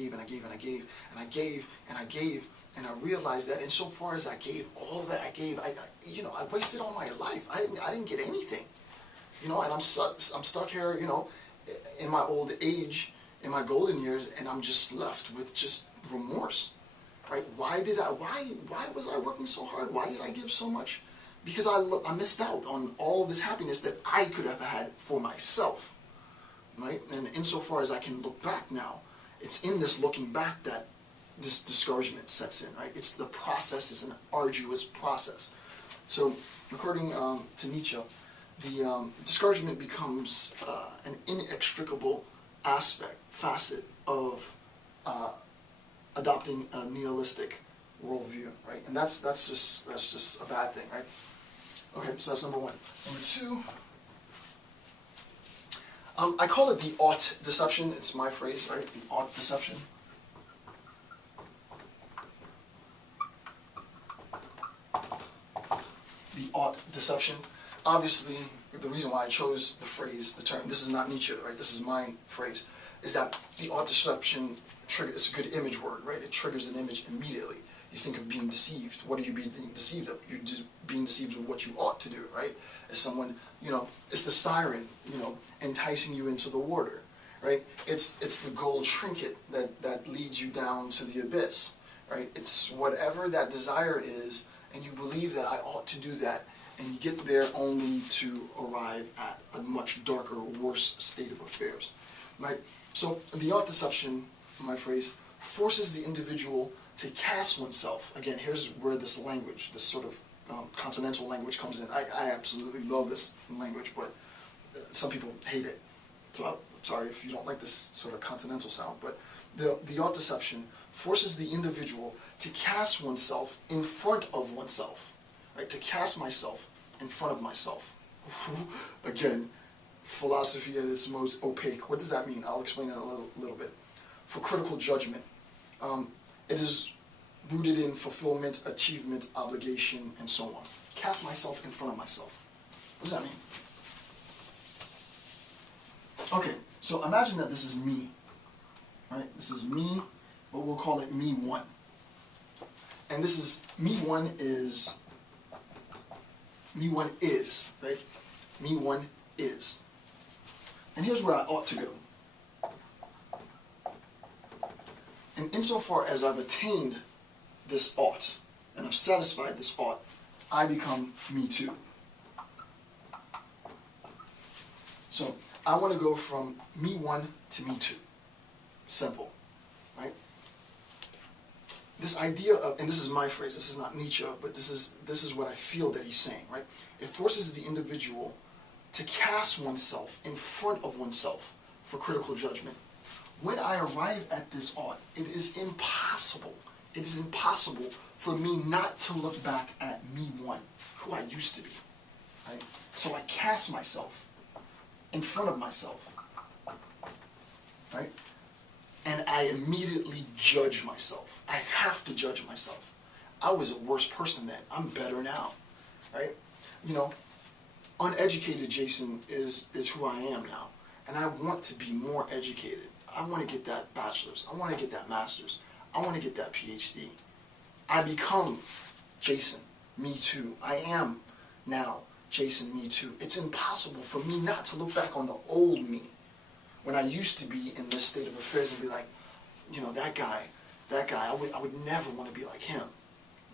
gave and I gave and I gave and I gave and I gave, and I realized that insofar as I gave all that I gave, I wasted all my life. I didn't get anything, and I'm stuck here, in my old age, in my golden years, and I'm just left with just remorse, right? Why was I working so hard? Why did I give so much? Because I missed out on all this happiness that I could have had for myself, right? And insofar as I can look back now, it's in this looking back that this discouragement sets in, right? It's the process is an arduous process. So, according to Nietzsche, the discouragement becomes an inextricable facet of adopting a nihilistic worldview, right? And that's just a bad thing, right? Okay, so that's number one. Number two, I call it the ought deception. It's my phrase, right? The ought deception. The ought deception. Obviously, the reason why I chose the term, this is not Nietzsche, right? This is my phrase, is that the ought deception it's a good image word, right? It triggers an image immediately. You think of being deceived. What are you being deceived of? You're being deceived of what you ought to do, right? As someone, it's the siren, enticing you into the water, right? It's the gold trinket that leads you down to the abyss, right? It's whatever that desire is, and you believe that I ought to do that, and you get there only to arrive at a much darker, worse state of affairs, right? So the ought deception, my phrase, forces the individual to cast oneself. Again, here's where this language, this sort of continental language comes in. I absolutely love this language, but some people hate it. So I'm sorry if you don't like this sort of continental sound, but the ought deception forces the individual to cast oneself in front of oneself, right? To cast myself in front of myself. Again, philosophy at its most opaque. What does that mean? I'll explain it a little bit. For critical judgment, it is rooted in fulfillment, achievement, obligation, and so on. Cast myself in front of myself. What does that mean? Okay, so imagine that this is me, right? This is me, but we'll call it me one. And this is, me one is, right? Me one is. And here's where I ought to go. And insofar as I've attained this ought, and I've satisfied this ought, I become me too. So I want to go from me one to me too. Simple, right? This idea of, and this is my phrase, this is not Nietzsche, but this is what I feel that he's saying, right? It forces the individual to cast oneself in front of oneself for critical judgment. When I arrive at this ought, it is impossible for me not to look back at me one, who I used to be, right? So I cast myself in front of myself, right? And I immediately judge myself. I have to judge myself. I was a worse person then. I'm better now, right? Uneducated Jason is who I am now, and I want to be more educated. I want to get that bachelor's. I want to get that master's. I want to get that PhD. I become Jason, me too. I am now Jason, me too. It's impossible for me not to look back on the old me, when I used to be in this state of affairs, and be like, that guy, I would never want to be like him,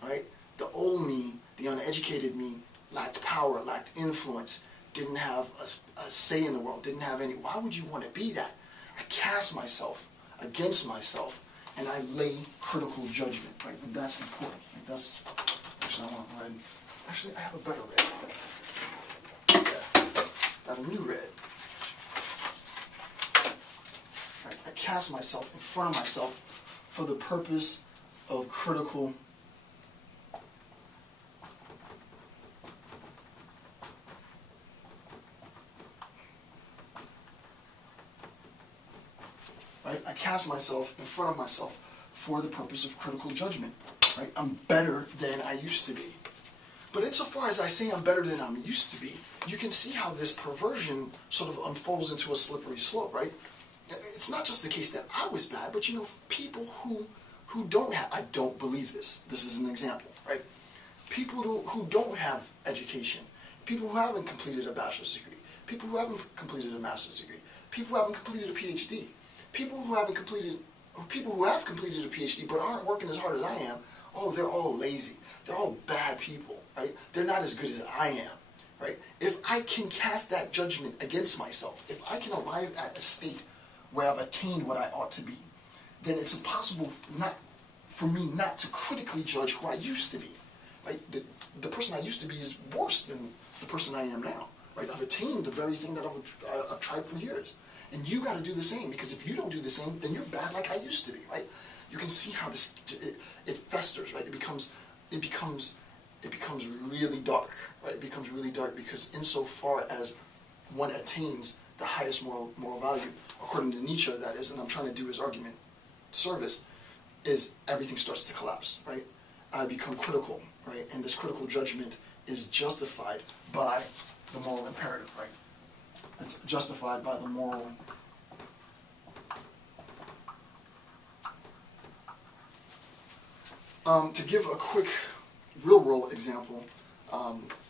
right? The old me, the uneducated me, lacked power, lacked influence, didn't have a say in the world, didn't have any. Why would you want to be that? I cast myself against myself, and I lay critical judgment, right? And that's important. Right? That's, actually, I want red. Actually, I have a better red. Yeah, got a new red. Right? I cast myself in front of myself for the purpose of critical right? I cast myself in front of myself for the purpose of critical judgment. Right? I'm better than I used to be. But insofar as I say I'm better than I used to be, you can see how this perversion sort of unfolds into a slippery slope, right? it's not just the case that I was bad, but people who don't have, I don't believe this. This is an example, right? People who don't have education, people who haven't completed a bachelor's degree, people who haven't completed a master's degree, people who haven't completed a PhD, people who have completed a PhD but aren't working as hard as I am. Oh, they're all lazy. They're all bad people, right? They're not as good as I am, right? If I can cast that judgment against myself, if I can arrive at a state where I've attained what I ought to be, then it's impossible for me not to critically judge who I used to be. Right? The person I used to be is worse than the person I am now. Right? I've attained the very thing that I've tried for years. And you got to do the same, because if you don't do the same, then you're bad like I used to be. Right? You can see how it festers. Right? It becomes really dark. Right? It becomes really dark because insofar as one attains the highest moral value, according to Nietzsche, that is, and I'm trying to do his argument service, is everything starts to collapse, right? I become critical, right? And this critical judgment is justified by the moral imperative, right? It's justified by the moral to give a quick real-world example,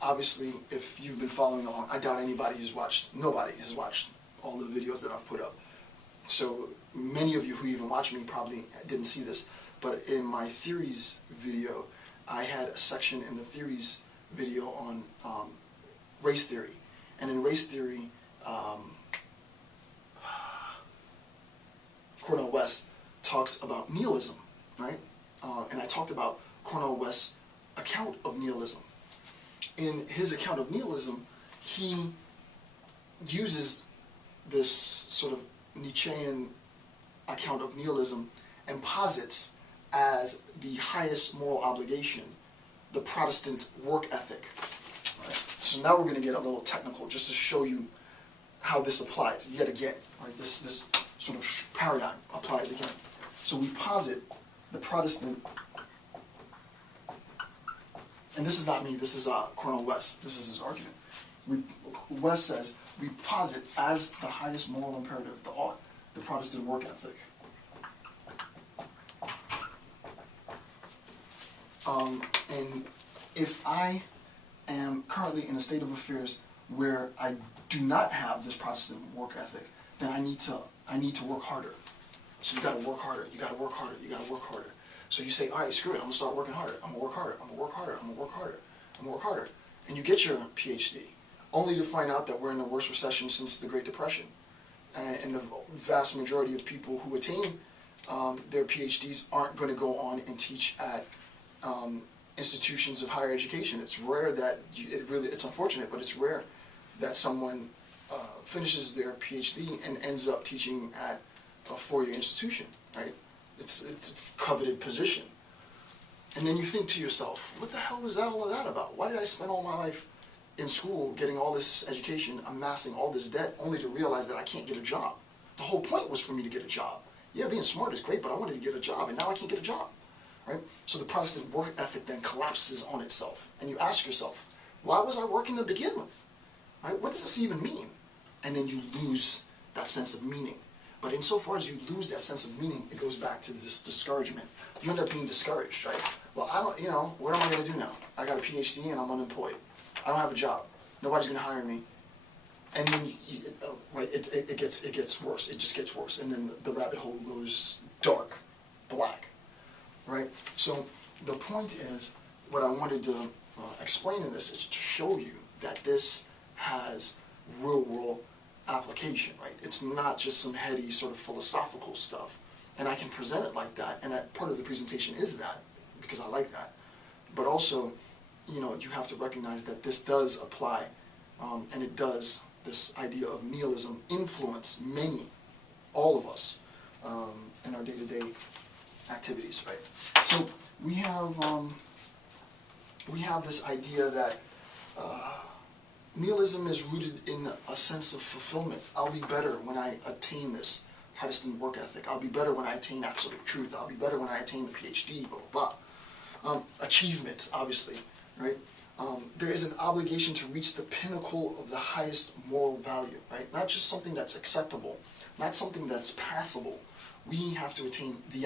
obviously, if you've been following along, I doubt nobody has watched all the videos that I've put up. So many of you who even watch me probably didn't see this, but in my theories video, I had a section in the theories video on race theory. And in race theory, Cornel West talks about nihilism, right? And I talked about Cornel West's account of nihilism. In his account of nihilism, he uses this sort of Nietzschean account of nihilism and posits as the highest moral obligation the Protestant work ethic. Right? So now we're going to get a little technical just to show you how this applies yet again. Right? This sort of paradigm applies again. So we posit the Protestant, and this is not me, this is Cornel West, this is his argument. West says, we posit as the highest moral imperative, the Protestant work ethic. And if I am currently in a state of affairs where I do not have this Protestant work ethic, then I need to work harder. So you got to work harder. You got to work harder. You got to work harder. So you say, all right, screw it. I'm gonna start working harder. I'm gonna work harder. I'm gonna work harder. I'm gonna work harder. I'm gonna work harder. And you get your PhD, only to find out that we're in the worst recession since the Great Depression, and the vast majority of people who attain their PhDs aren't going to go on and teach at institutions of higher education. It's rare that it's unfortunate, but it's rare that someone finishes their PhD and ends up teaching at a four-year institution, right? It's a coveted position. And then you think to yourself, what the hell was all of that about? Why did I spend all my life in school getting all this education, amassing all this debt, only to realize that I can't get a job? The whole point was for me to get a job. Yeah, being smart is great, but I wanted to get a job, and now I can't get a job. Right? So the Protestant work ethic then collapses on itself. And you ask yourself, why was I working to begin with? Right? What does this even mean? And then you lose that sense of meaning. But insofar as you lose that sense of meaning, it goes back to this discouragement. You end up being discouraged, right? Well, what am I going to do now? I got a PhD and I'm unemployed. I don't have a job. Nobody's going to hire me. And then right, it gets worse. It just gets worse. And then the rabbit hole goes dark, black. Right? So the point is, what I wanted to explain in this is to show you that this has real-world application, right? It's not just some heady sort of philosophical stuff. And I can present it like that, and part of the presentation is that, because I like that. But also, you have to recognize that this does apply, and it does, this idea of nihilism, influence all of us, in our day-to-day activities, right? So we have this idea that nihilism is rooted in a sense of fulfillment. I'll be better when I attain this Protestant work ethic. I'll be better when I attain absolute truth. I'll be better when I attain the PhD, blah, blah, blah. Achievement, obviously, right? There is an obligation to reach the pinnacle of the highest moral value, right? Not just something that's acceptable, not something that's passable. We have to attain the